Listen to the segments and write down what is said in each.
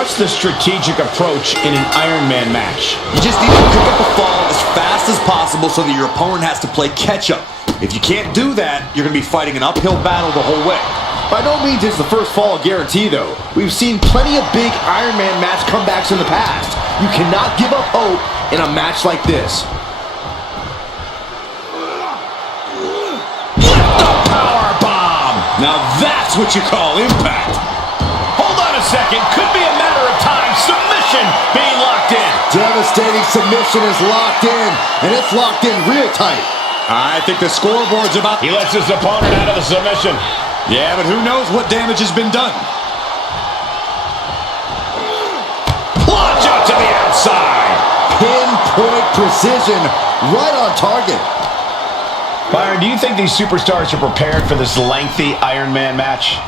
what's the strategic approach in an Iron Man match? You just need to pick up a fall as fast as possible so that your opponent has to play catch-up. If you can't do that, you're going to be fighting an uphill battle the whole way. By no means is the first fall a guarantee, though. We've seen plenty of big Iron Man match comebacks in the past. You cannot give up hope in a match like this. Lift the power bomb! Now that's what you call impact. Hold on a second. Could be a matter of time. Submission being locked in. Devastating submission is locked in, and it's locked in real tight. I think the scoreboard's about... He lets his opponent out of the submission. Yeah, but who knows what damage has been done. Plunge out to the outside. Pinpoint precision, right on target. Byron, do you think these superstars are prepared for this lengthy Iron Man match?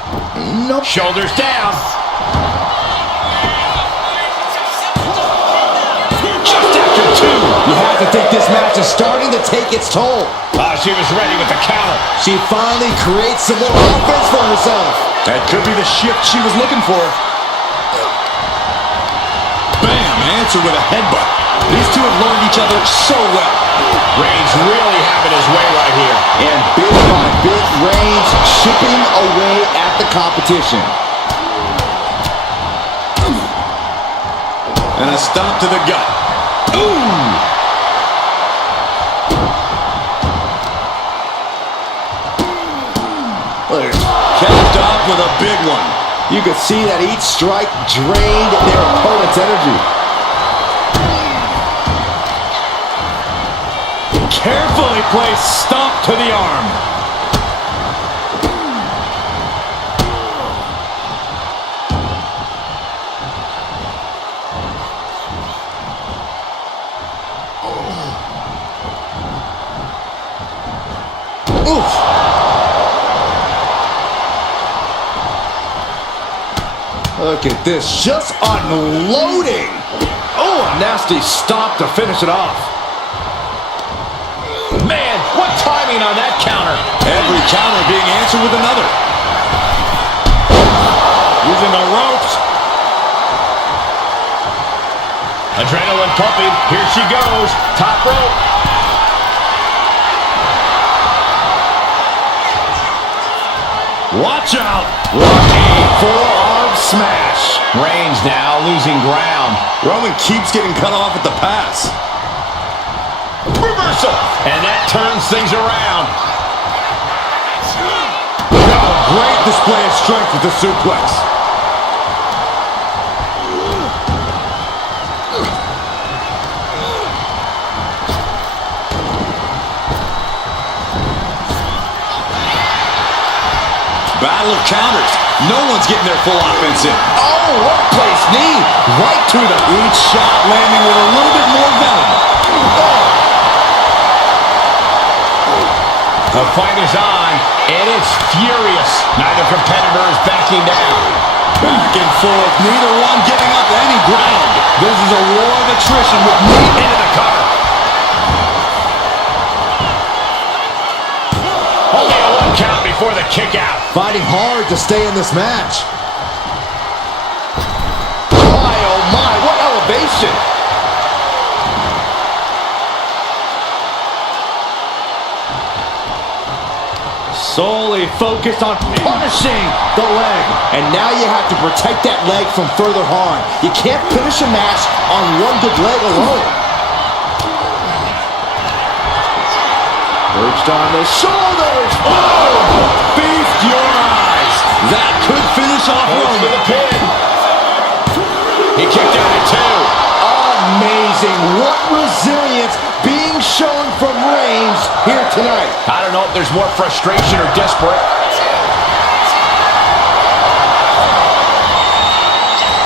Nope. Shoulders down. Just after two. You have to think this match is starting to take its toll. She was ready with the counter. She finally creates some more offense for herself. That could be the shift she was looking for. Bam! Answer with a headbutt. These two have learned each other so well. Reigns really having his way right here. And big by big, Reigns chipping away at the competition. And a stomp to the gut. Ooh! Capped off with a big one. You could see that each strike drained their opponent's energy. Carefully placed stomp to the arm. Oof. Look at this, just unloading. Oh, a nasty stop to finish it off. Man, what timing on that counter. Every counter being answered with another. Using the ropes. Adrenaline pumping. Here she goes. Top rope. Watch out. Lucky forearm smash. Reigns now losing ground. Roman keeps getting cut off at the pass. Reversal. And that turns things around. Great display of strength with the suplex. Battle of counters. No one's getting their full offense in. Oh, what a place knee. Right to the... Each shot landing with a little bit more venom. Oh. The fight is on, and it's furious. Neither competitor is backing down. Back and forth. Neither one giving up any ground. This is a war of attrition with meat Into the cover. Only a one count before the kick out. Fighting hard to stay in this match. My, oh my, what elevation. Solely focused on punishing the leg. And now you have to protect that leg from further harm. You can't finish a match on one good leg alone. Perched on the shoulders. Oh! Feast your eyes. that could finish off Roman. Roman. The pin. He kicked out at two. Amazing. What resilience being shown from Reigns here tonight. I don't know if there's more frustration or desperate.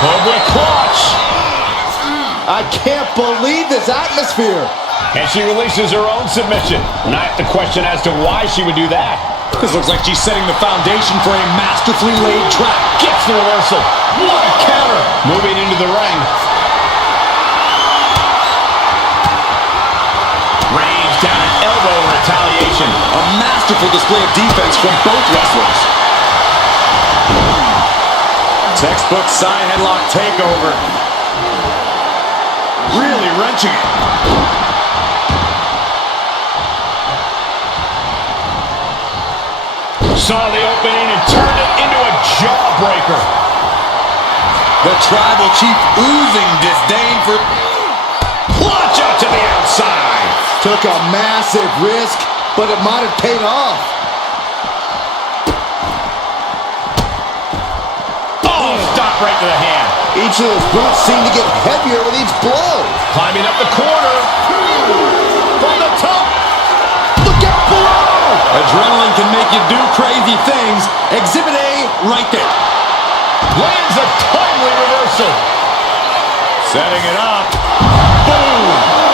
Cobra clutch. I can't believe this atmosphere. And she releases her own submission. And I have to question as to why she would do that. This looks like she's setting the foundation for a masterfully laid trap. Gets the reversal. What a counter. Moving into the ring. Reigns down an elbow in retaliation. A masterful display of defense from both wrestlers. Textbook side headlock takeover. Really wrenching it. Saw the opening and turned it into a jawbreaker. The tribal chief oozing disdain for... Launch out to the outside. Took a massive risk, but it might have paid off. Oh, stop right to the hand. Each of those boots seem to get heavier with each blow. Climbing up the corner. From the top. Look out below! Adrenaline can make you do crazy things. Exhibit A right there. Lands a timely reversal. Setting it up. Boom.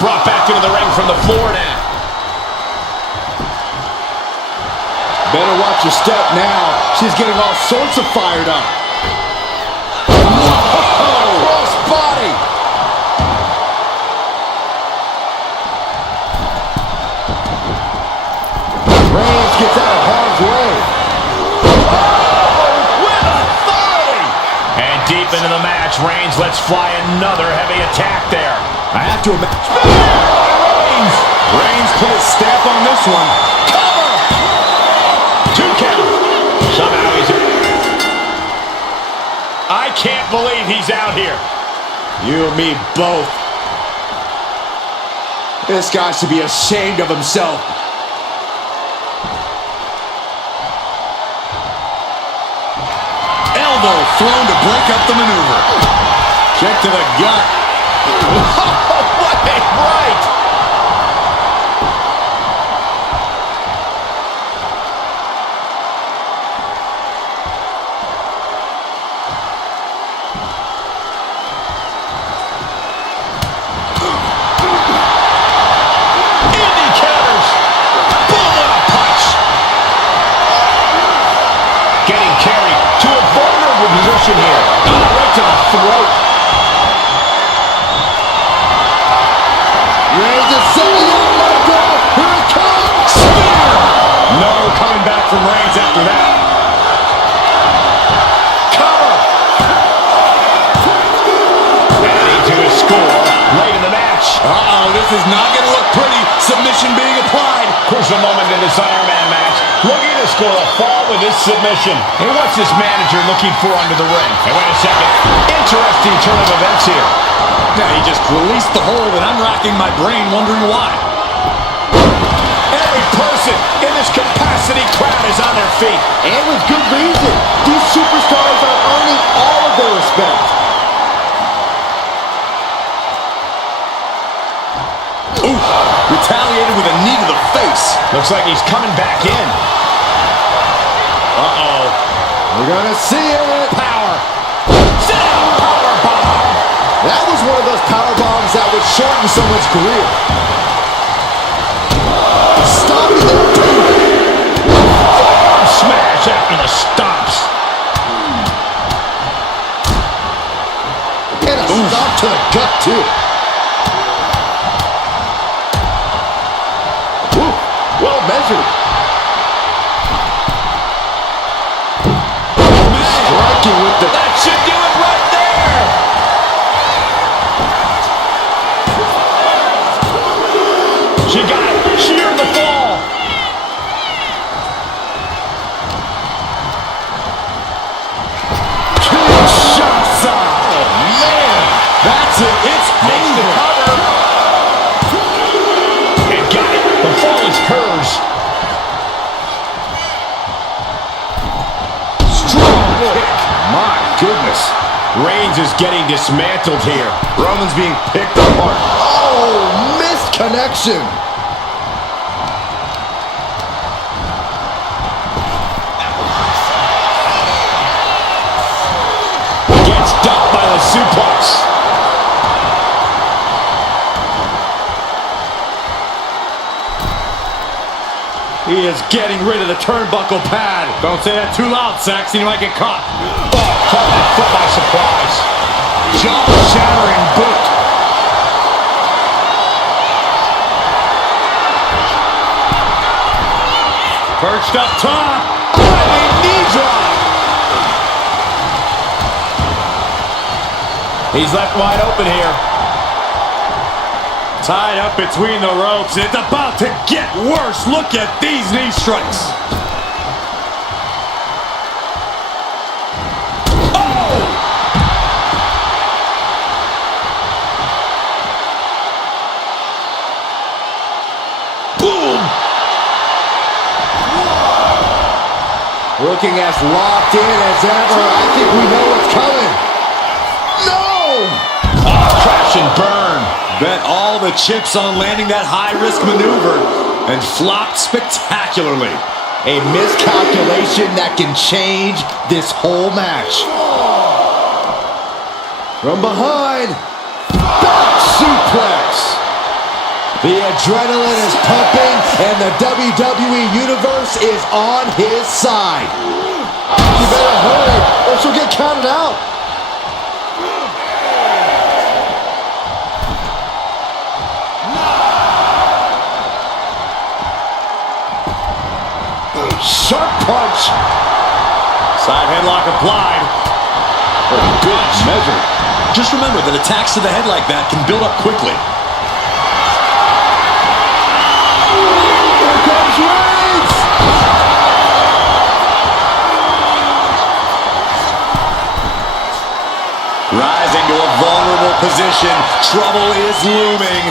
Brought back into the ring from the floor now. Better watch your step now. She's getting all sorts of fired up. Whoa! Cross body! Reigns gets out of harm's way. With authority! And deep into the match, Reigns lets fly another heavy attack there. I have to imagine. Reigns put his stamp on this one. Cover! 2 count. Somehow he's... I can't believe he's out here. You and me both. This guy should be ashamed of himself. Elbow thrown to break up the maneuver. Kick to the gut. What a right! Indicators! Bullet punch! Getting carried to a vulnerable position here. Right to the throat. Reigns is setting up. Let go. Here it comes. Spear! No coming back from Reigns after that. Cover! Adding to his score late in the match. Uh-oh, this is not going to look pretty. Submission being applied. Crucial moment in this Iron Man match. Looking to score a fall with this submission. And what's this manager looking for under the ring? Hey, wait a second. Interesting turn of events here. Now he just released the hold, and I'm racking my brain wondering why. Every person in this capacity crowd is on their feet. And with good reason. These superstars are earning all of their respect. Ooh, retaliated with a knee to the face. Looks like he's coming back in. Uh-oh. We're gonna see it. Power. Sit down, power bomb. That was one of those power bombs that would shorten someone's career. Stop it. Smash after the stops. And a stop to the gut, too. Woo, well measured. Striking with the... That should do it right there. She got it. She earned the fall. Kinshasa. Oh, man. That's it. It's Makes the over. cover. And got it. The fall is hers. Strong kick. My goodness. Reigns is getting dismantled here. Roman's being picked apart. Oh, missed connection. Gets ducked by the suplex. He is getting rid of the turnbuckle pad. Don't say that too loud, Saxon. You might get caught. Oh, caught that foot by surprise. Jaw-shattering boot. Perched up top. Running knee drop. He's left wide open here. Tied up between the ropes. It's about to get worse. Look at these knee strikes. Oh! Boom! Looking as locked in as ever. I think we know what's coming. No! Oh, crash and burn. Bet all the chips on landing that high-risk maneuver and flopped spectacularly. A miscalculation that can change this whole match. From behind, back suplex. The adrenaline is pumping and the WWE Universe is on his side. You better hurry or she'll get counted out. Sharp punch. Side headlock applied. Oh, good measure. Just remember that attacks to the head like that can build up quickly. Here comes Reigns. Rising to a vulnerable position. Trouble is looming.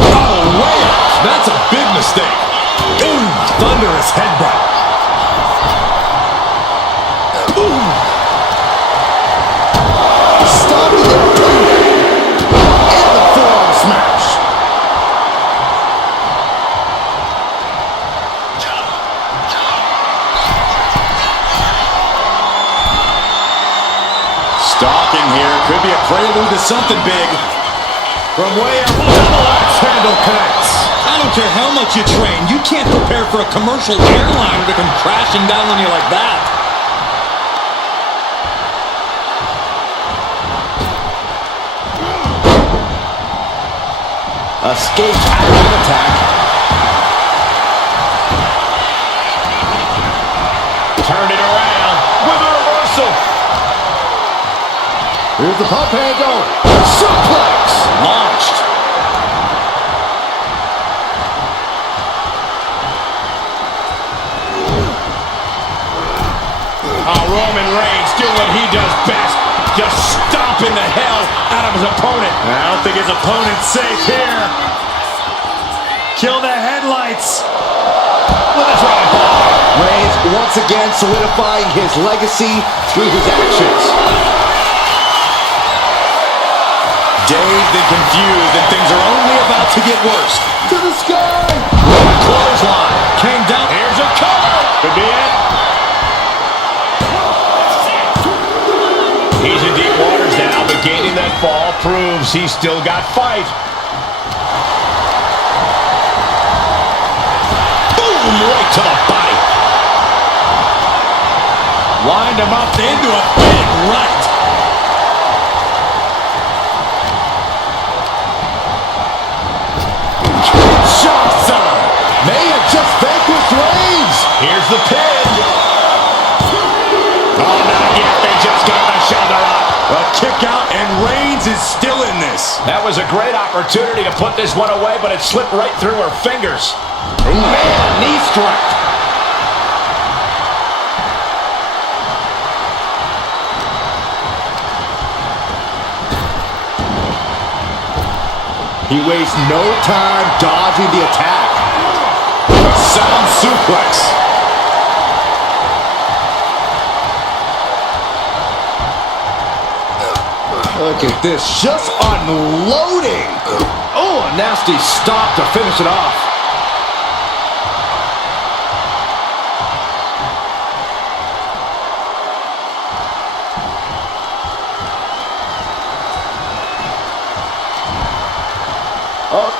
Oh, way off. That's a big mistake. Ooh, thunderous headbutt. Ooh. Stopping the boot. And the forearm smash. Stalking here. Could be a prelude to something big. From way up, double axe handle connects. I don't care how much you train. You can't prepare for a commercial airliner to come crashing down on you like that. Escaped out of attack. Turned it around with a reversal. Here's the pump handle. Suplex. Launched. Oh, Roman Reigns doing what he does best. Just stomping the hell out of his opponent. I don't think his opponent's safe here. Kill the headlights. With a drive by. Reigns once again solidifying his legacy through his actions. Dazed and confused, and things are only about to get worse. To the sky. Clothesline. Came down. Here's a cover. Could be it. He's in deep waters now, but gaining that fall proves he's still got fight. Boom, right to the body. Wind him up into a big right. Kinshasa may have just vanquished Reigns. Here's the pin. Oh, not yet. They just got the shoulder up. A kick out, and Reigns is still in this. That was a great opportunity to put this one away, but it slipped right through her fingers. Man, knee strike. He wastes no time dodging the attack. Sound suplex. Look at this, just unloading. Oh, a nasty stop to finish it off. Oh,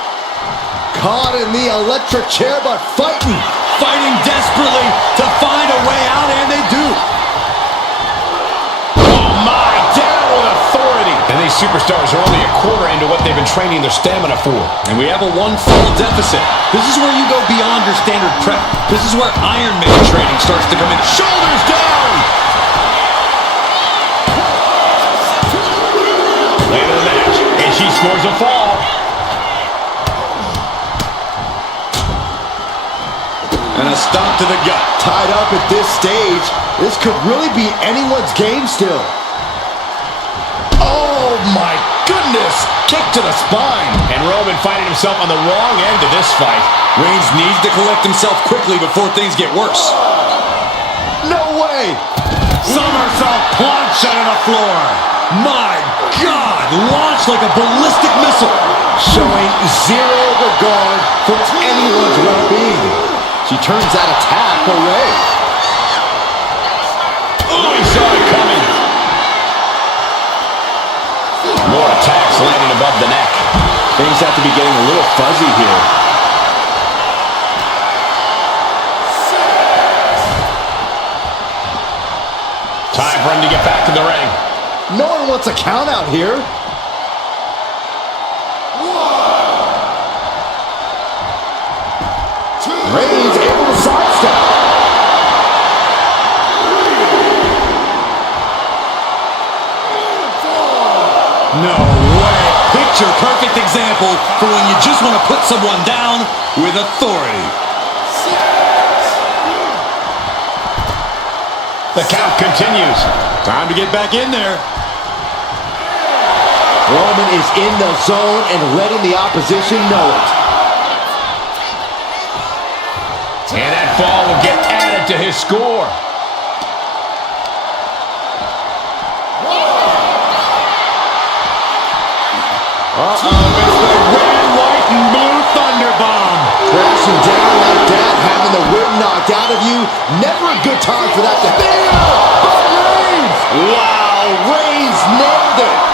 caught in the electric chair, but fighting superstars are only a quarter into what they've been training their stamina for. And we have a one-fall deficit. This is where you go beyond your standard prep. This is where Iron Man training starts to come in. Shoulders down! Late in the match, and she scores a fall. And a stomp to the gut. Tied up at this stage, this could really be anyone's game still. Oh my goodness! Kick to the spine. And Roman finding himself on the wrong end of this fight. Reigns needs to collect himself quickly before things get worse. No way! Somersault plunge onto the floor. My God! Launched like a ballistic missile. Showing zero regard for anyone's well-being. She turns that attack away. Oh, he saw it coming. More attacks landing above the neck. Things have to be getting a little fuzzy here. Time for him to get back to the ring. No one wants a count out here. Reigns able to sidestep. No way. Picture perfect example for when you just want to put someone down with authority. The count continues. Time to get back in there. Roman is in the zone and letting the opposition know it. And that fall will get added to his score. Uh-oh, it's the red, white, and blue Thunder Bomb. Crashing down like that, having the wind knocked out of you. Never a good time for that to happen. But Reigns! Wow, Reigns nailed it.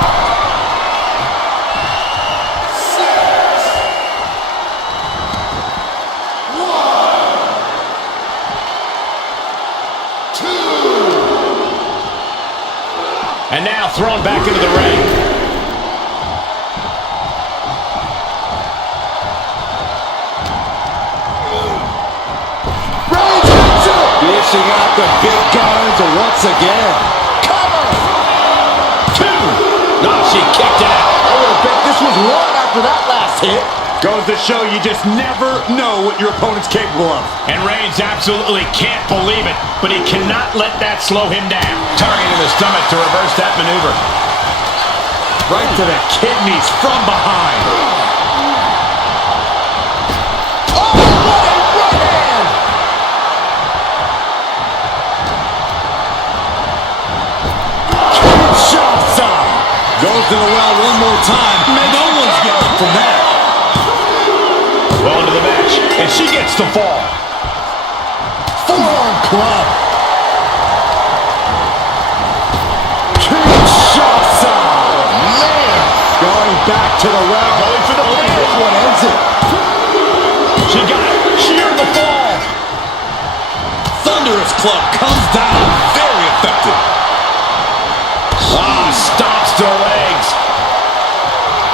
And now thrown back into the ring. Reigns hits it. Dishing out the big guns once again. Cover. Two. No, she kicked it out. I would have bet this was one after that last hit. Goes to show you just never know what your opponent's capable of. And Reigns absolutely can't believe it, but he cannot let that slow him down. Targeting the stomach to reverse that maneuver. Right to the kidneys from behind. Oh, what a right hand. Kinshasa. Goes to the well one more time. No one's getting up from that. Well into the match, and she gets the fall. Forearm club. Kinshasa. Man. Going back to the well. Going for the pin. This one ends it. She got it. She earned the fall. Thunderous club comes down. Very effective. Stomps to the legs.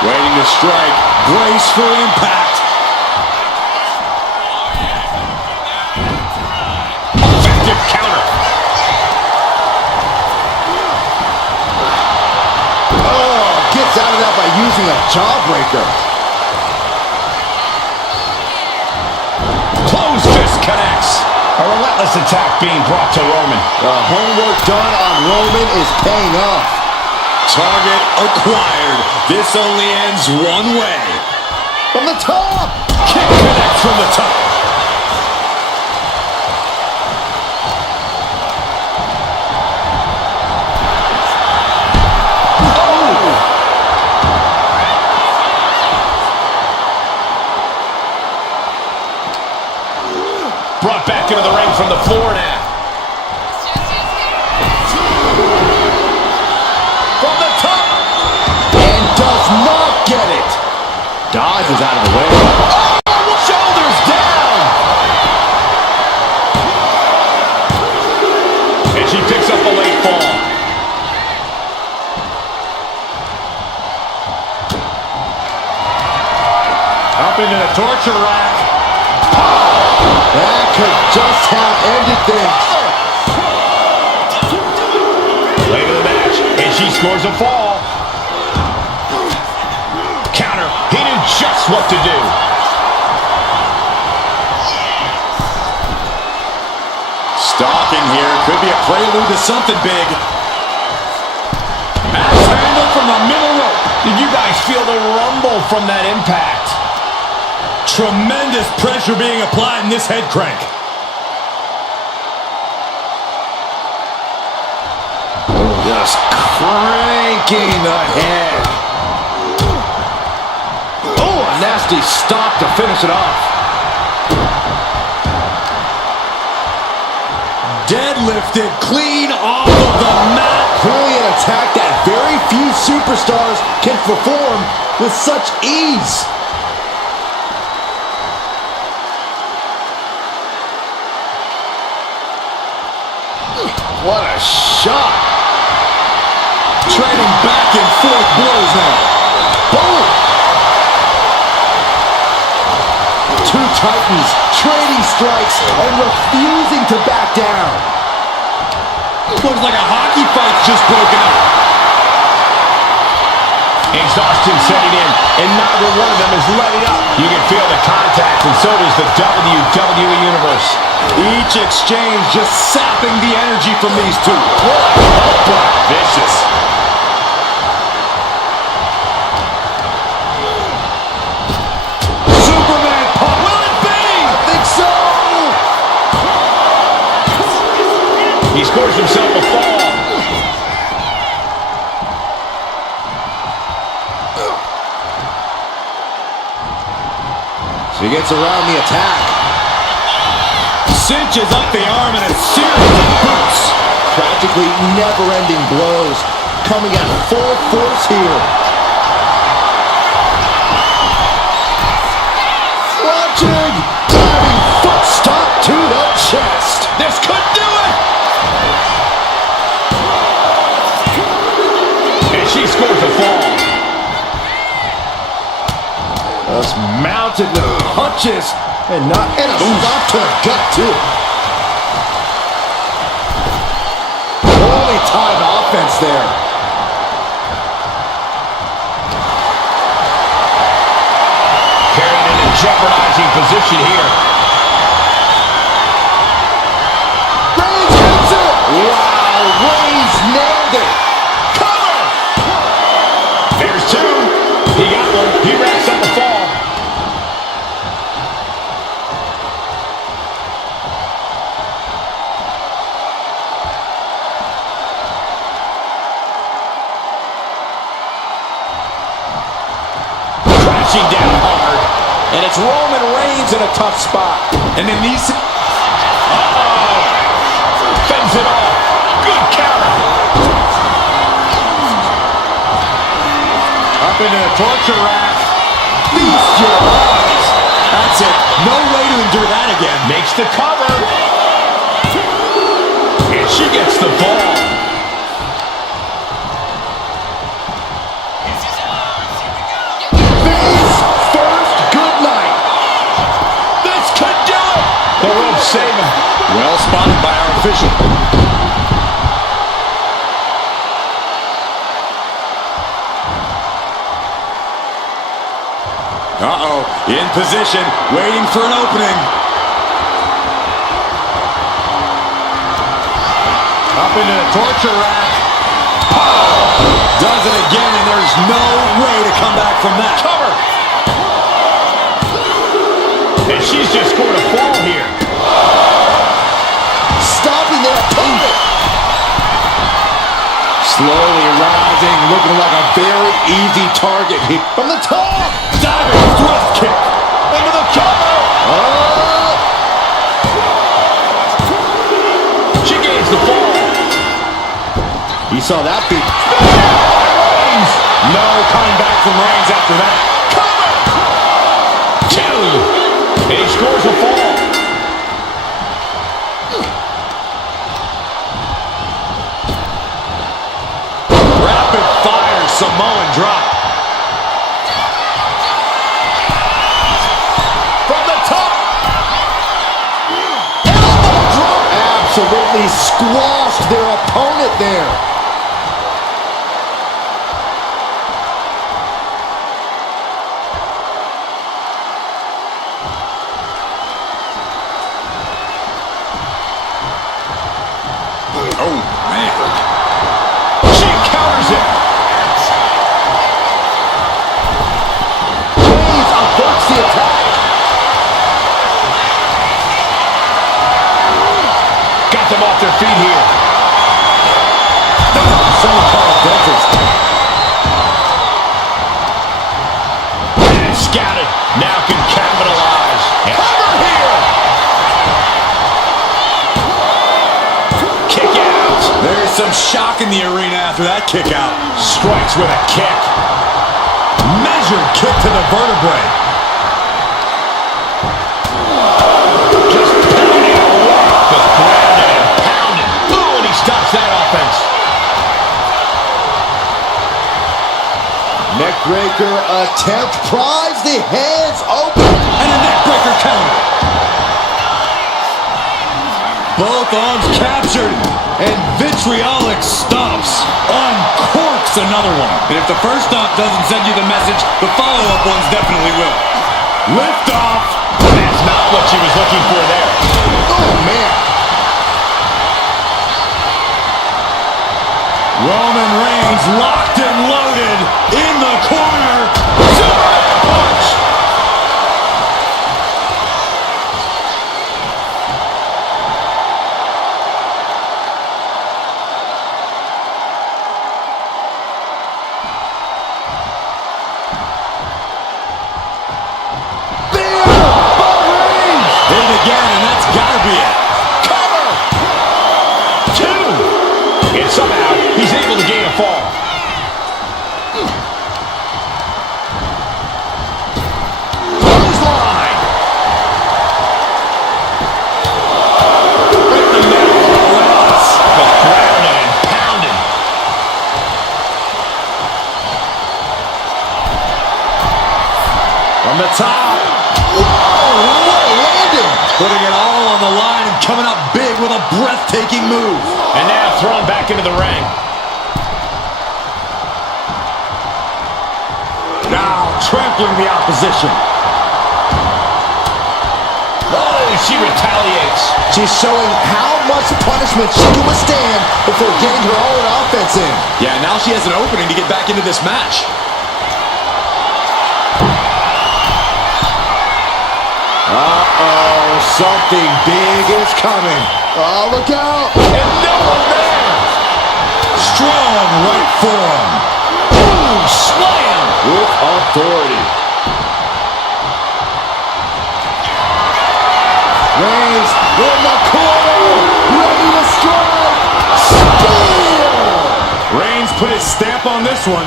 Waiting to strike. Brace for impact. Effective counter. Oh, gets out of that by using a jawbreaker. Close fist connects. A relentless attack being brought to Roman. The homework done on Roman is paying off. Target acquired. This only ends one way. From the top. Kick connects from the top. Brought back into the ring from the floor now. From the top. And does not get it. Dodges out of the way. Oh, shoulders down. And she picks up the late fall. torture rack. That could just have ended things. Late in the match, and she scores a fall. Counter. He knew just what to do. Stalking here. Could be a prelude to something big. Axe handle from the middle rope. Did you guys feel the rumble from that impact? Tremendous pressure being applied in this head crank. Just cranking the head. Oh, a nasty stop to finish it off. Deadlifted clean off of the mat. Clearly an attack that very few superstars can perform with such ease. What a shot. Trading back and forth blows now. Boom. Two titans trading strikes and refusing to back down. Looks like a hockey fight's just broken up. Exhaustion setting in, and neither one of them is letting up. You can feel the contact, and so does the WWE Universe. Each exchange just sapping the energy from these two. Vicious. Superman pump. Will it be? I think so. He scores himself a fall. She gets around the attack. Cinches up the arm and a series of boots. Practically never-ending blows coming at full force here. Watching, diving foot stop to the chest. This could do it. And she scores a fall. Just mounted with punches and a stop to the gut too. Holy time offense there. Carried in a jeopardizing position here. Reigns gets it. Wow, Reigns nailed it. Cover! There's two. He got one. He wraps up the fall. Crashing down hard. And it's Roman Reigns in a tough spot. And then these... Fends it off. Good counter. Up into the torture rack. Feast your eyes. That's it. No way to endure that again. Makes the cover. And she gets the ball. Face first, good night. This could do it. The rope saving. Well spotted by our official. Uh-oh, in position, waiting for an opening. Up into the torture rack. Does it again, and there's no way to come back from that. Cover. And she's just scored a fall here. Stopping their opponent. Slowly rising, looking like a very easy target. From the top. Diving thrust kick. Into the cover. Oh. She gains the fall. You saw that beat. Reigns. No coming back from Reigns after that. Cover. Two. And he scores a fall. Rapid fire Samoan drop. absolutely squashed their opponent there. Oh, man. She counters it. Reigns averts the attack. Got them off their feet here. So-called dentist. And scouted. Now can capitalize. Cover here. Kick out. There's some shock in the arena after that kick out. Strikes with a kick. Measured kick to the vertebrae. Just pounding away. Just grounded and pounded. Ooh, and he stops that offense. Neckbreaker attempt pries the hands open. And a neckbreaker counter. Both arms captured. And vitriolic stomps. Uncorks another one. And if the first stomp doesn't send you the message, the follow-up ones definitely will. Lift off. That's not what she was looking for there. Oh, man. Roman Reigns locked and loaded in the corner. Super punch. Hit it again, and that's gotta be it. Cover. Two. And somehow he's able to gain a fall. Clothesline. Right in the middle. Relentless. Just grounding and pounding. From the top. Putting it all on the line and coming up big with a breathtaking move. And now thrown back into the ring. Now trampling the opposition. Oh, she retaliates. She's showing how much punishment she can withstand before getting her own offense in. Yeah, now she has an opening to get back into this match. Uh-oh, something big is coming. Oh, look out. And no one there. Strong right forearm. Ooh, slam. With authority. Reigns in the corner, ready to strike. Spear. Reigns put his stamp on this one.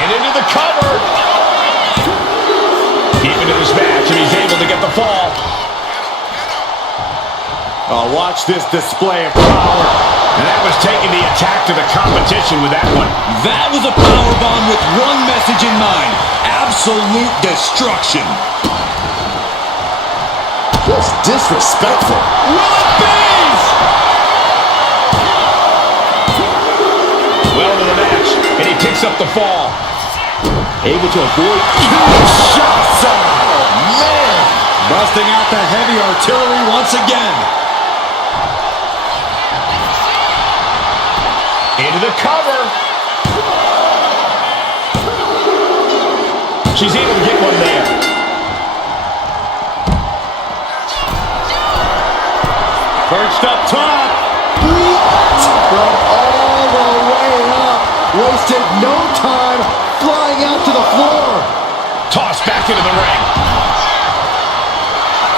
Into the cover. Deep into this match, and he's able to get the fall. Oh, watch this display of power. And that was taking the attack to the competition with that one. That was a powerbomb with one message in mind. Absolute destruction. Just disrespectful. Will it be? Well into the match, and he picks up the fall. Able to avoid Shots up. Oh, man. Busting out the heavy artillery once again. Into the cover. She's able to get one there. Perched up top. From all the way up. Wasted no time flying out to the floor. Tossed back into the ring.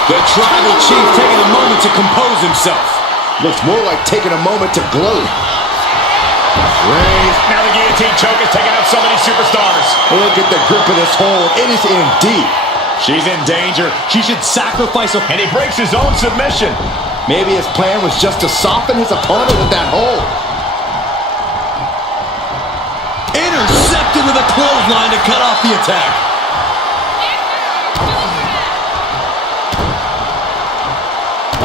The tribal chief taking a moment to compose himself. Looks more like taking a moment to gloat. Reigns. Now the guillotine choke is taking out so many superstars. Look at the grip of this hold. It is in deep. She's in danger. She should sacrifice a... And he breaks his own submission. Maybe his plan was just to soften his opponent with that hold. Intercepted with a clothesline to cut off the attack.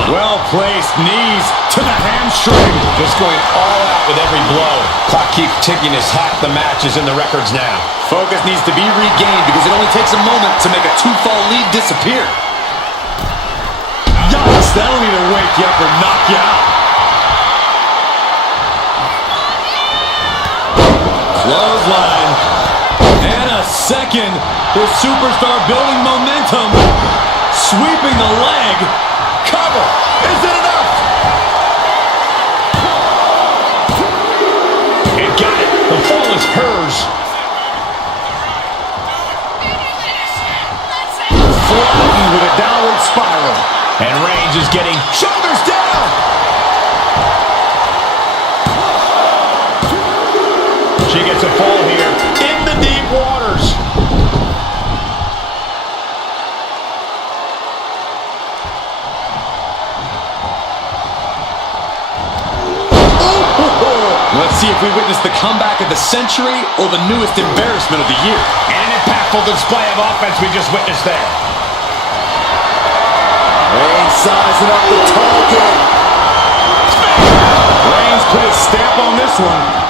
Well-placed knees to the hamstring. Just going all out with every blow. Clock keeps ticking as half the match is in the records now. Focus needs to be regained because it only takes a moment to make a two-fall lead disappear. Yikes, that'll either wake you up or knock you out. Clothesline. And a second. The superstar building momentum. Sweeping the leg. Cover. Is it enough? And got it. The fall is hers. Flattened with a downward spiral. And Reigns is getting shoulders down. She gets a fall here in the deep waters. Let's see if we witness the comeback of the century or the newest embarrassment of the year. And an impactful display of offense we just witnessed there. Reigns sizing up the target. Reigns put his stamp on this one.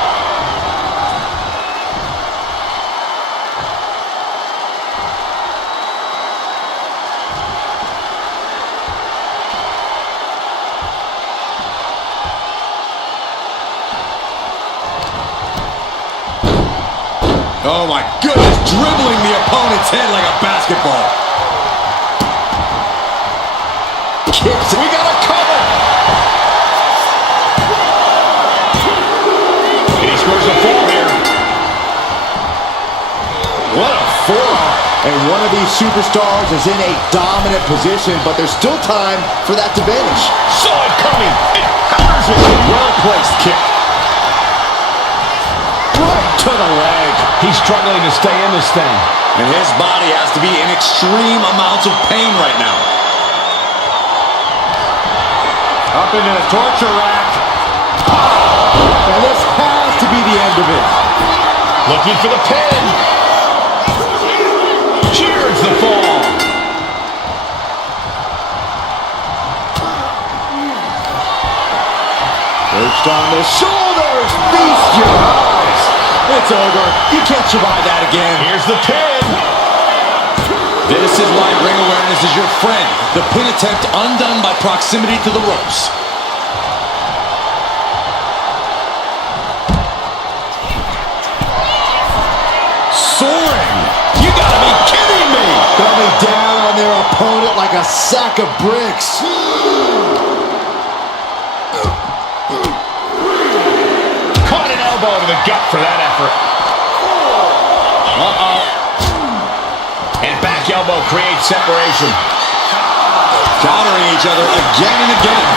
Oh my goodness, dribbling the opponent's head like a basketball. Kicks. We got a cover. And he scores a fall here. What a forearm. And one of these superstars is in a dominant position, but there's still time for that to vanish. Saw it coming. It counters with a well-placed kick. Right to the leg. He's struggling to stay in this thing. And his body has to be in extreme amounts of pain right now. Up into the torture rack. And this has to be the end of it. Looking for the pin. Cheers the fall. Perched on the shoulders. Feast your eyes. It's over. You can't survive that again. Here's the pin. This is why ring awareness is your friend. The pin attempt undone by proximity to the ropes. Soaring. You gotta be kidding me. Coming down on their opponent like a sack of bricks. Caught an elbow to the gut for that effort. Uh-oh. And back elbow creates separation. Countering each other again and again.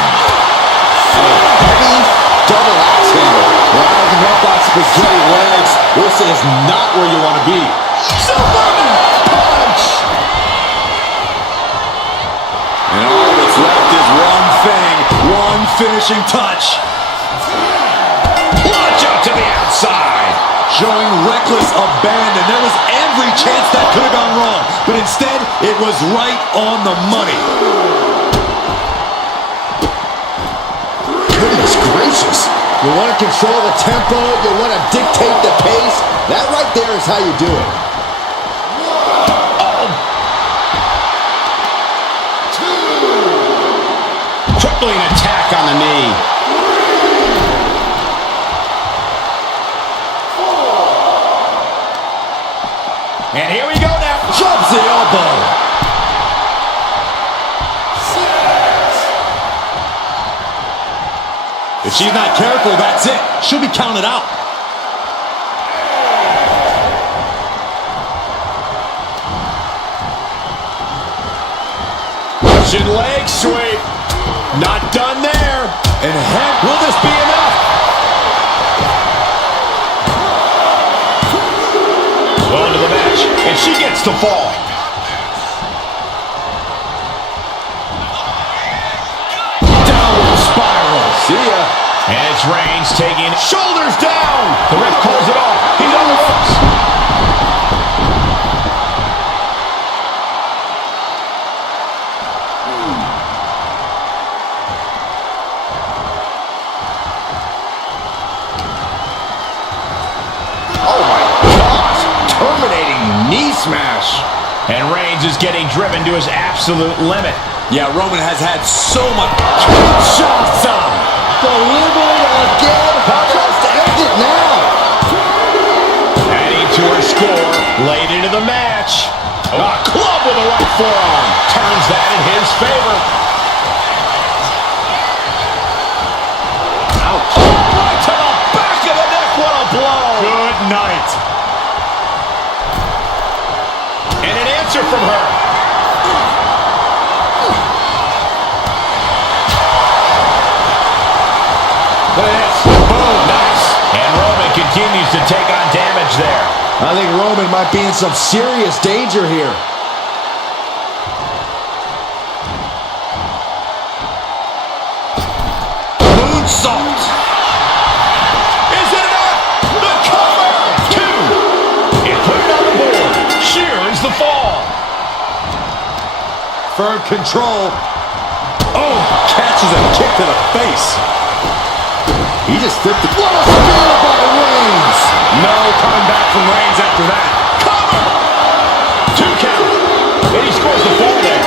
A heavy double axe handle. Rising up on spaghetti legs. This is not where you want to be. Superman punch! And all that's left is one thing, one finishing touch. Launch out to the outside. Showing reckless abandon. There was every chance that could have gone wrong, but instead, it was right on the money. Goodness gracious. You want to control the tempo, you want to dictate the pace. That right there is how you do it. Tripling attack on the knee. And here we go now. Jumps the elbow. If she's not careful, that's it. She'll be counted out. Russian leg sweep. Not done there. And heck, Will this be enough? Well into the match, and she gets the fall. downward spiral. See ya. And it's Reigns taking shoulders down. The ref calls it off. He's on the ropes. smash. And Reigns is getting driven to his absolute limit. Yeah, Roman has had so much. Kinshasa. Delivering again. Just end it now. Adding to her score, late into the match. A club with a right forearm. Turns that in his favor. Ouch. Oh, right to the back of the neck. What a blow. Good night. And an answer from her. Look at this. Boom. Nice. And Roman continues to take on damage there. I think Roman might be in some serious danger here. Moonsault. Is it enough? The cover. 2. And put it on the board. Shears the fall. Firm control. Oh, catches a kick to the face. He just flipped it. What a spear by Reigns. No coming back from Reigns after that. Cover. 2 count. And he scores the fall there.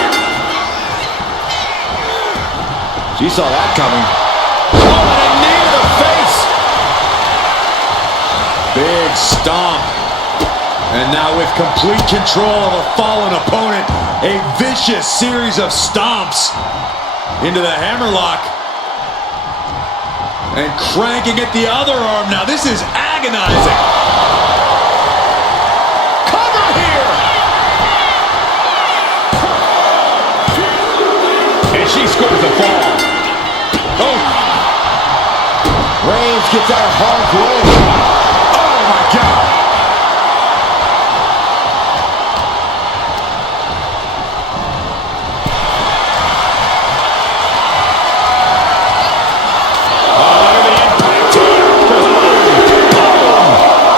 She saw that coming. Oh, and a knee to the face. Big stomp. And now with complete control of a fallen opponent, a vicious series of stomps into the hammerlock. And cranking at the other arm now. This is agonizing. Cover here. And she scores the fall. Oh, Reigns gets out of harm's way. oh my God.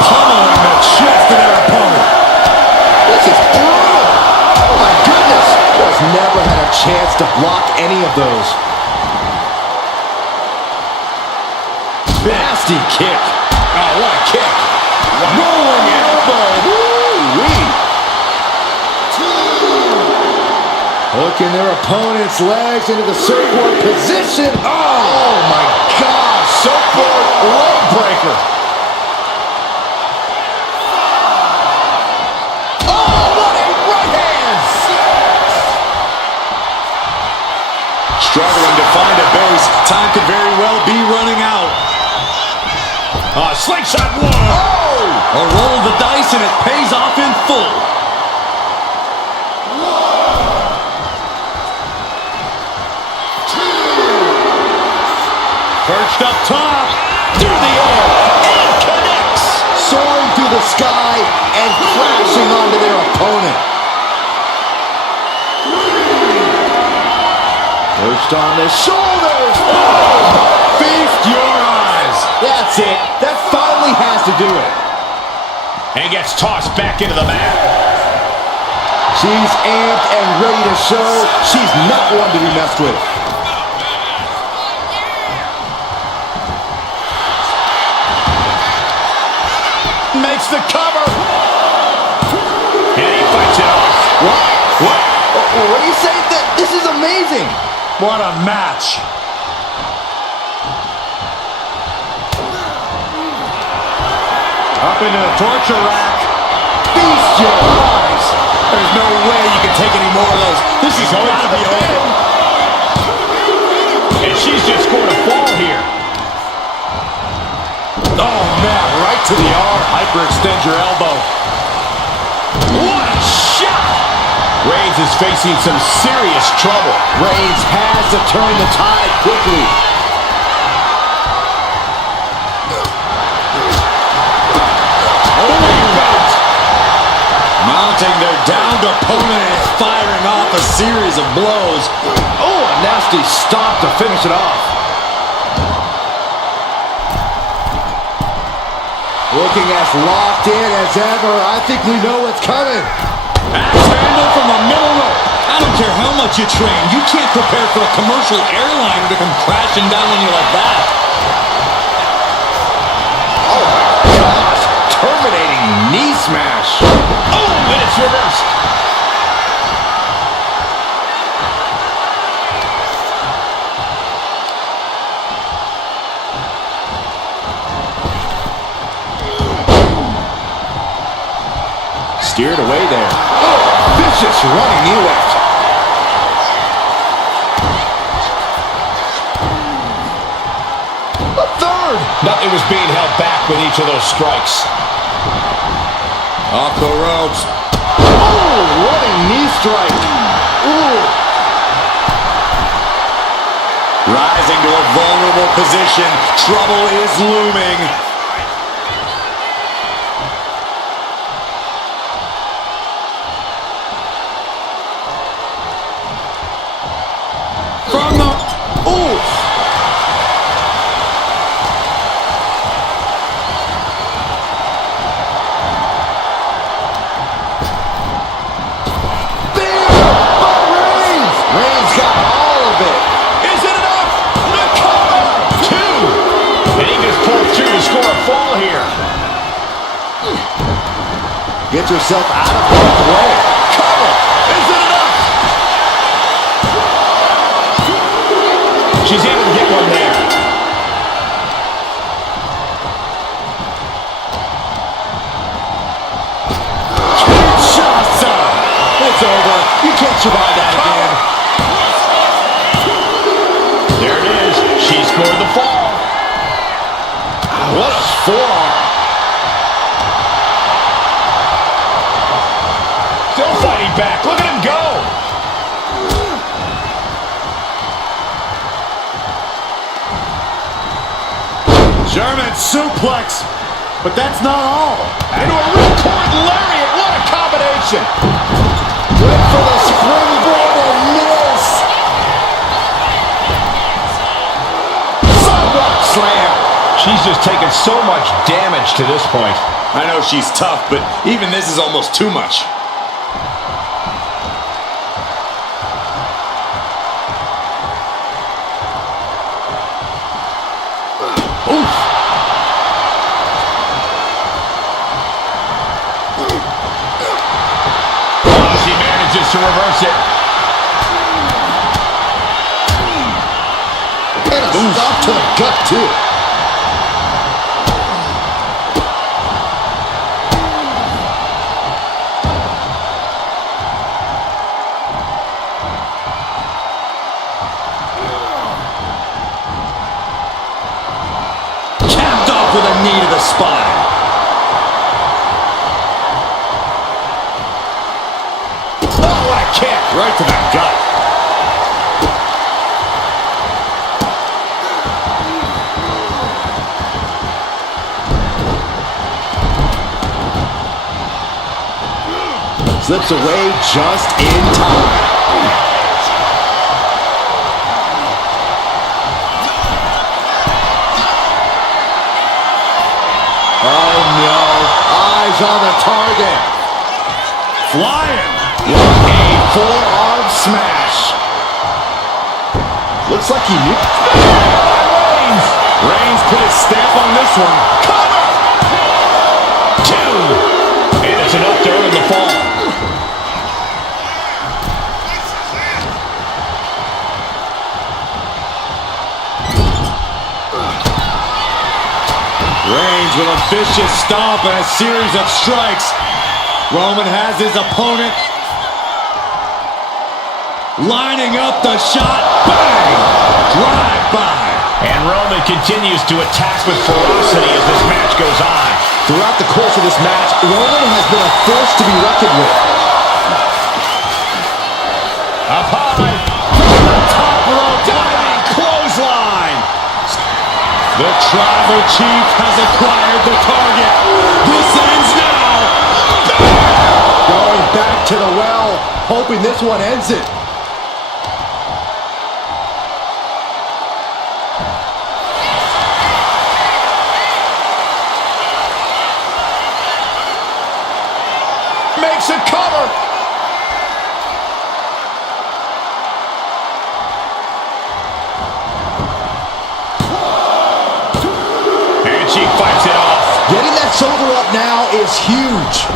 Pummeling the chest of their opponent. This is brutal. Oh my goodness. Just never had a chance to block any of those. Nasty kick. Oh, what a kick. Rolling elbow. Woo-wee. Hooking their opponent's legs into the surfboard position. Oh, my God. Surfboard leg breaker. Oh, what a right hand. Struggling to find a base. Time could very well be running out. Slingshot 1. A roll of the dice and it pays off in full. Perched up top. Through the air. And connects. Soaring through the sky and crashing onto their opponent. Perched on the shoulders. Feast your eyes. That's it. That finally has to do it. And gets tossed back into the mat. She's amped and ready to show she's not one to be messed with. Makes the cover. And he fights it off. What do you say? This is amazing. What a match. Up into the torture rack. Feast your eyes. There's no way you can take any more of those. This is going to be over. And she's just scored a fall here. Oh, man, right to the arm. Hyperextend your elbow. What a shot! Reigns is facing some serious trouble. Reigns has to turn the tide quickly. Mounting their downed opponent and firing off a series of blows. Oh, a nasty stomp to finish it off. Looking as locked in as ever. I think we know what's coming. Axe handle from the middle rope. I don't care how much you train. You can't prepare for a commercial airliner to come crashing down on you like that. Oh my gosh. Terminating knee smash. Oh, then it's reversed. Steered away there. Oh, vicious running knee lift. A third. Nothing was being held back with each of those strikes. Off the ropes. Oh, running knee strike. Ooh. Rising to a vulnerable position. Trouble is looming. From the... Ooh. Reigns got all of it. Is it enough? The cover! 2. And he just pulled through to score a fall here. Gets herself out of harm's way. Cover! Is it enough? She's able to get one there. Kinshasa. It's over. You can't survive that again. There it is. She scored the fall. What a forearm. Still fighting back. Look at him go. German suplex. But that's not all. Into a ripcord lariat. What a combination. Went for the springboard and miss. Sidewalk slam. She's just taken so much damage to this point. I know she's tough, but even this is almost too much. She manages to reverse it. And a stop to the gut, too. Capped off with a knee to the spine. Oh, what a kick. Right to the gut. Slips away just in time. Oh no, eyes on the target. Flying. What a forearm smash. Looks like he knew. Reigns put his stamp on this one. Cover! 2. And it's enough to earn the fall. Reigns with a vicious stomp and a series of strikes. Roman has his opponent lining up the shot. Bang! Drive by. And Roman continues to attack with ferocity as this match goes on. Throughout the course of this match, Roman has been a force to be reckoned with. Up high. Top rope diving clothesline. The tribal chief has acquired the target. This ends now. Going back to the well, hoping this one ends it. Makes a cover. And she fights it off. Getting that shoulder up now is huge.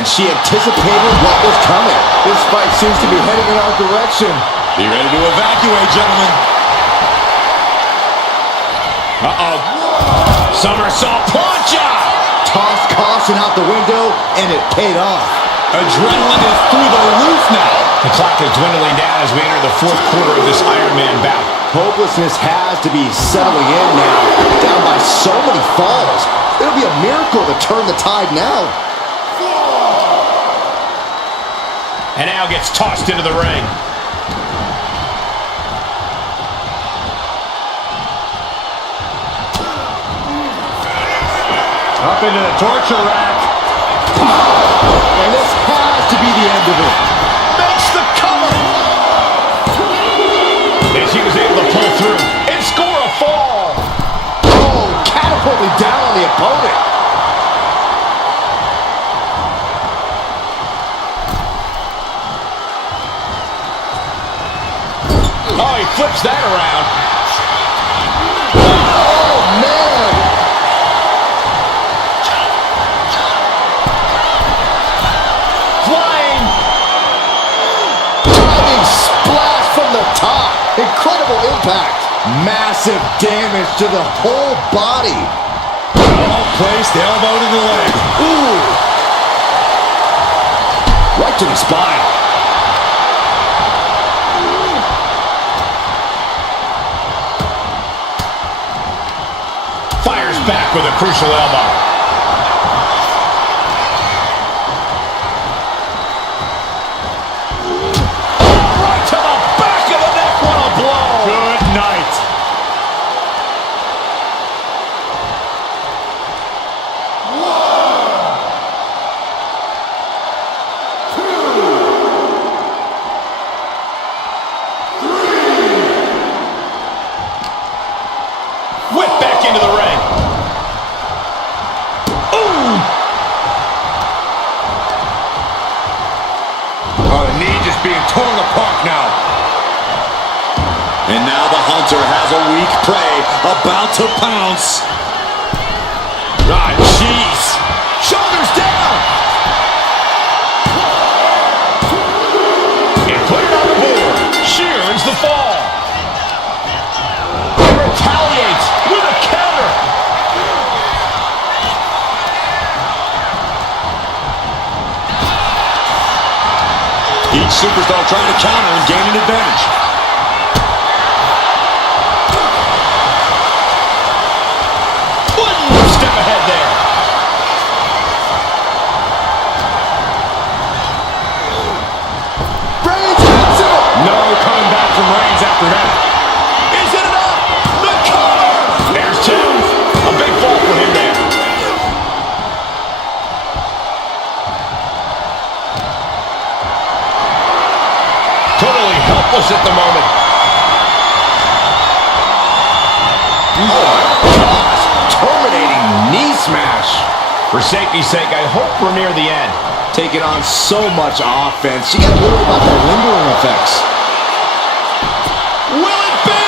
And she anticipated what was coming. This fight seems to be heading in our direction. Be ready to evacuate, gentlemen. Uh-oh. Somersault plancha! Tossed caution out the window, and it paid off. Adrenaline is through the roof now. The clock is dwindling down as we enter the fourth quarter of this Iron Man bout. Hopelessness has to be settling in now, down by so many falls. It'll be a miracle to turn the tide now. And now gets tossed into the ring. Up into the torture rack. And this has to be the end of it. Makes the cover. As he was able to pull through and score a fall. Oh, catapulted down on the opponent. Oh, he flips that around. Oh, man. Flying. Diving splash from the top. Incredible impact. Massive damage to the whole body. Oh, placed elbow to the leg. Ooh. Right to the spine. Fires back with a crucial elbow. Right to the back of the neck. What a blow. Good night. Whip back into the ring. Ooh. Oh, the knee just being torn apart now. And now the hunter has a weak prey about to pounce. Ah, jeez. Shoulders down. And put it on the board. She earns the fall. And retaliates with a counter. Each superstar trying to counter and gain an advantage. One step ahead there. Reigns hits it. No coming back from Reigns after that. Is it enough? The cover. There's two. A big fall for him there. Totally helpless at the moment. Oh, my gosh. Terminating knee smash. For safety's sake, I hope we're near the end. Taking on so much offense. You got to worry about the lingering effects. Will it be?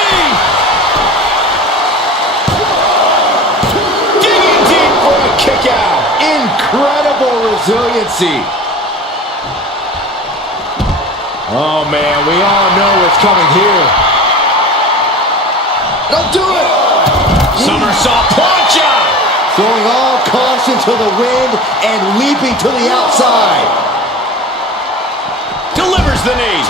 Digging deep for a kick out. Incredible resiliency. Oh, man, we all know what's coming here. Don't do it! Somersault plancha. Throwing all caution to the wind and leaping to the outside. Delivers the knee.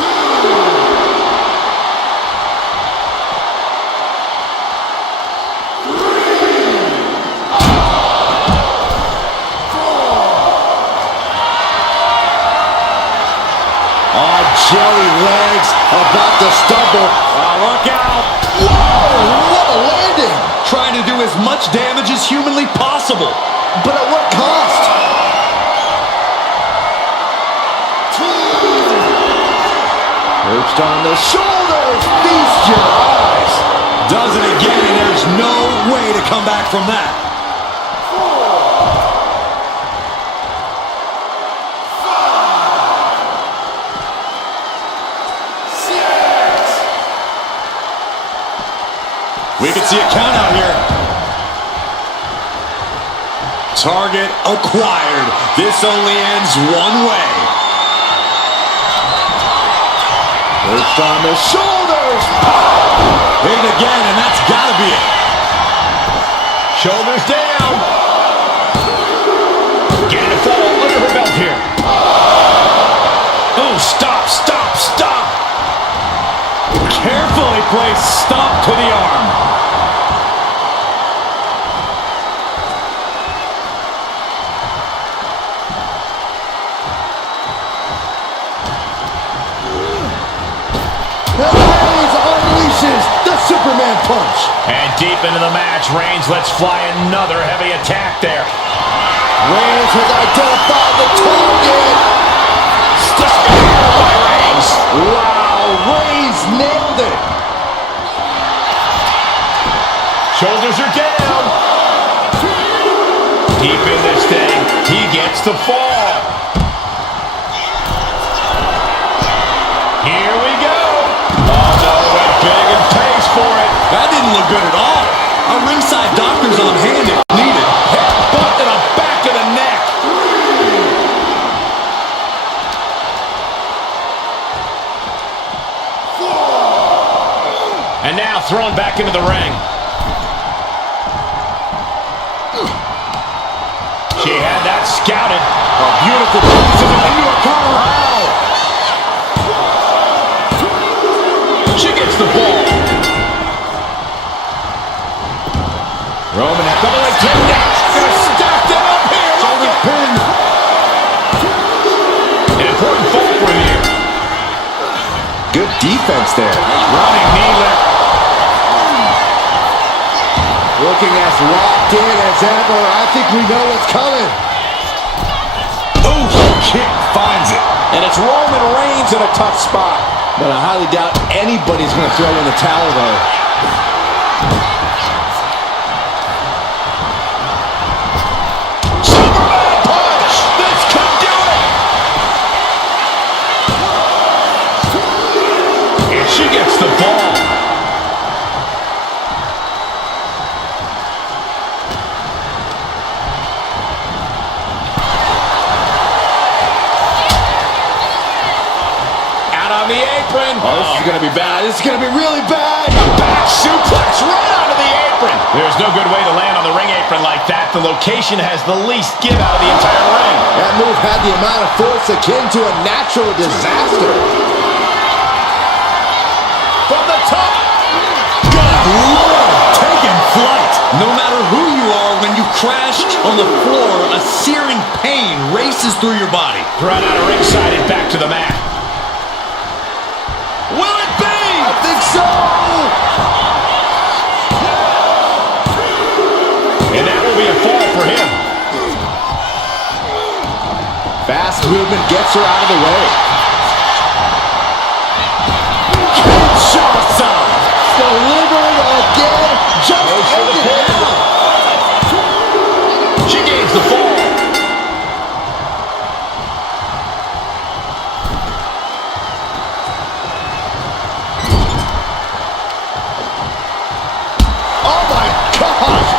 Oh, jelly legs about to stumble. Oh, look out. Whoa, what a landing! Trying to do as much damage as humanly possible. But at what cost? Perched on the shoulders, feast your eyes. Does it again, and there's no way to come back from that. 6. We can see a count out here. Target acquired. This only ends one way. Perched on the shoulders. Hit it again, and that's got to be it. Shoulders down. Getting a fall under her belt here. Oh, stop, stop, stop. Carefully placed stop to the arm. Reigns unleashes the Superman punch. And deep into the match, Reigns lets fly another heavy attack there. Reigns has identified the target. Spear by Reigns. Wow, Reigns nailed it. Shoulders are down. Deep in this thing, he gets the fall. Here we go. Oh no, went big and pays for it. That didn't look good at all. A ringside doctor's on hand if needed. Headbutt to the back of the neck. And now thrown back into the ring. She had that scouted. A beautiful position into a cover. She gets the ball. Roman at double leg takedown. Gonna stack them up here. Shoulder pin. An important fall for him here. Good defense there. Running knee lift. Looking as locked in as ever. I think we know what's coming. Ooh, kick finds it. And it's Roman Reigns in a tough spot. But I highly doubt anybody's going to throw in the towel, though. Superman punch. This could do it. And she gets the ball. On the apron. Oh, this is going to be bad. This is going to be really bad. Back suplex right onto the apron. There's no good way to land on the ring apron like that. The location has the least give out of the entire ring. That move had the amount of force akin to a natural disaster. From the top. Good Lord, taking flight. No matter who you are, when you crash on the floor, a searing pain races through your body. Thrown out of ringside and back to the mat. Will it be? I think so. And that will be a fall for him. Fast movement gets her out of the way. Kinshasa. Delivered again. Just ended now. She gains the fall.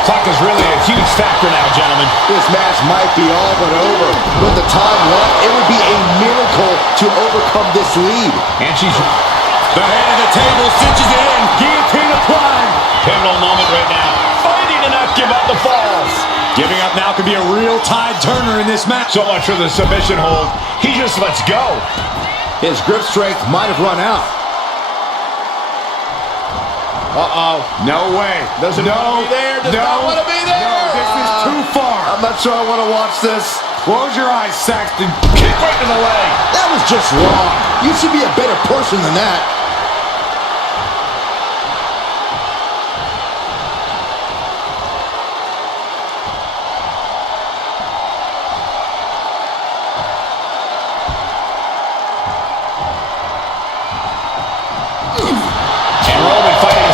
Clock is really a huge factor now, gentlemen. This match might be all but over. With the time left, it would be a miracle to overcome this lead. And she's... The head of the table cinches it in. Guillotine applied. Pivotal moment right now. Fighting to not give up the falls. Giving up now could be a real tide turner in this match. So much for the submission hold. He just lets go. His grip strength might have run out. Uh-oh. No way. Doesn't want to be there. Does not want to be there. No, this is too far. I'm not sure I want to watch this. Close your eyes, Saxton. Kick right to the leg. That was just wrong. You should be a better person than that.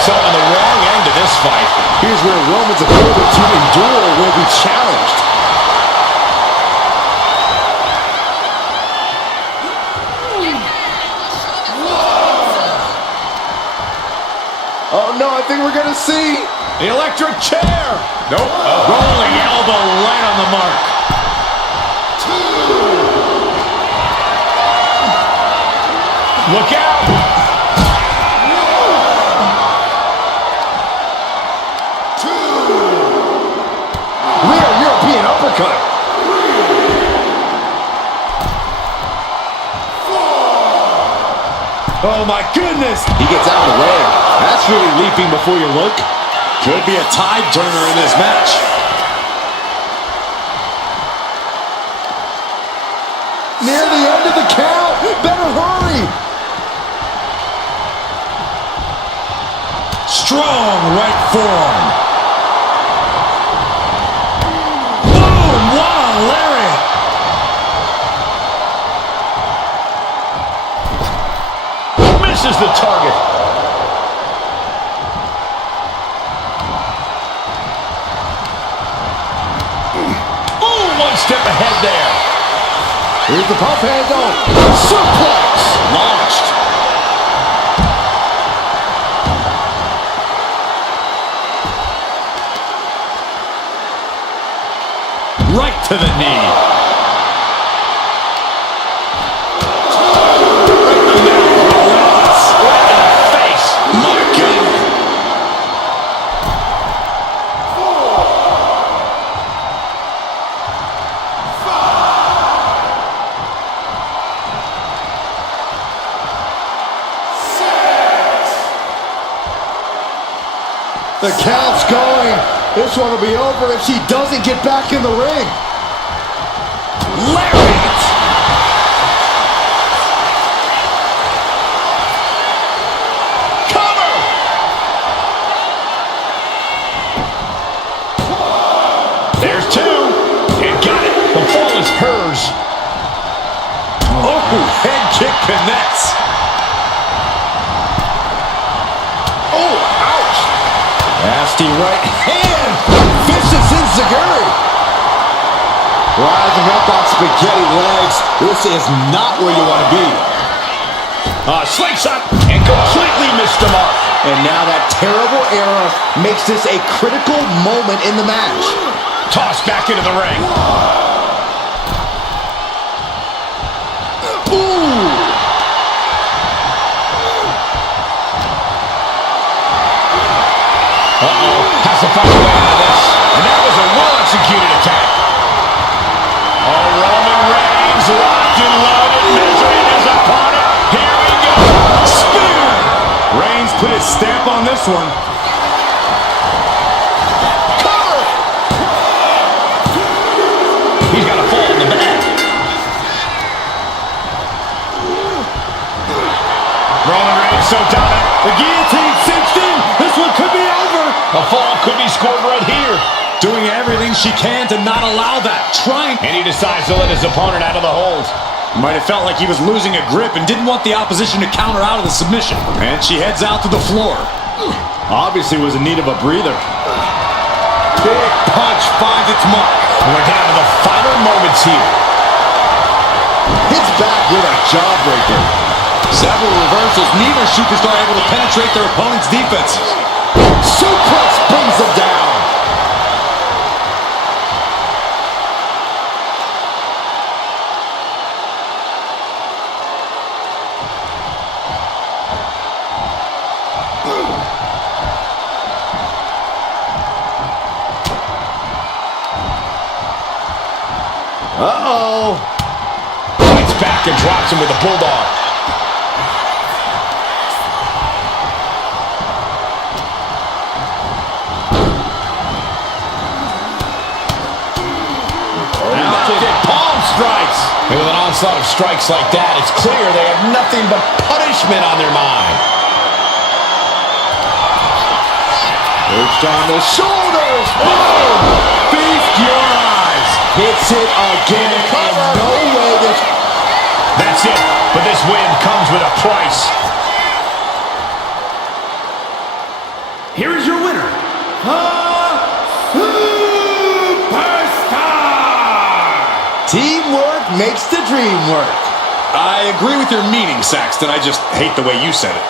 On the wrong end of this fight. Here's where Roman's ability to endure will be challenged. Oh no, I think we're gonna see The electric chair. Nope. Rolling elbow right on the mark. 2. Look out. 2. Rear European uppercut. 4. Oh my goodness. He gets out of the way. That's really leaping before you look. Could be a tide turner in this match. Near the end of the count. Better hurry. Strong right forearm. Boom! What a lariat. Misses the target. One step ahead there. Here's the pump handle. Suplex. Launched. Right to the knee. Right in the face. My God. 6. The count's going. This one will be over if she doesn't get back in the ring. Lariat. Cover. There's 2. And got it. The fall is hers. Oh, head kick connects. Oh, ouch. Nasty right hand. Vicious enziguri. Rising up on spaghetti legs. This is not where you want to be. Slingshot and completely missed the mark. And now that terrible error makes this a critical moment in the match. Tossed back into the ring. Ooh. Has to find a way out of this. And that was a well-executed attack. Oh, Roman Reigns locked and loaded, measuring his opponent. Here we go. Spear. Reigns put his stamp on this one. Cover. He's got a fall in the back. Roman Reigns so dominant. The guillotine cinched in. This one could be over. A fall could be scored right here. Doing everything she can to not allow that. Trying. And he decides to let his opponent out of the hold. Might have felt like he was losing a grip and didn't want the opposition to counter out of the submission. And she heads out to the floor. Obviously was in need of a breather. Big punch finds its mark. We're down to the final moments here. Hits back with a jawbreaker. Several reversals. Neither superstar able to penetrate their opponent's defenses. Suplex brings them down. Uh-oh. Fights back and drops him with a bulldog. Palm strikes. And with an onslaught of strikes like that, it's clear they have nothing but punishment on their mind. Perched on the shoulders. Boom! Feast your eyes. Hits it again. And no way this... That's it. But this win comes with a price. Here is your winner. Teamwork makes the dream work. I agree with your meaning, Saxton. I just hate the way you said it.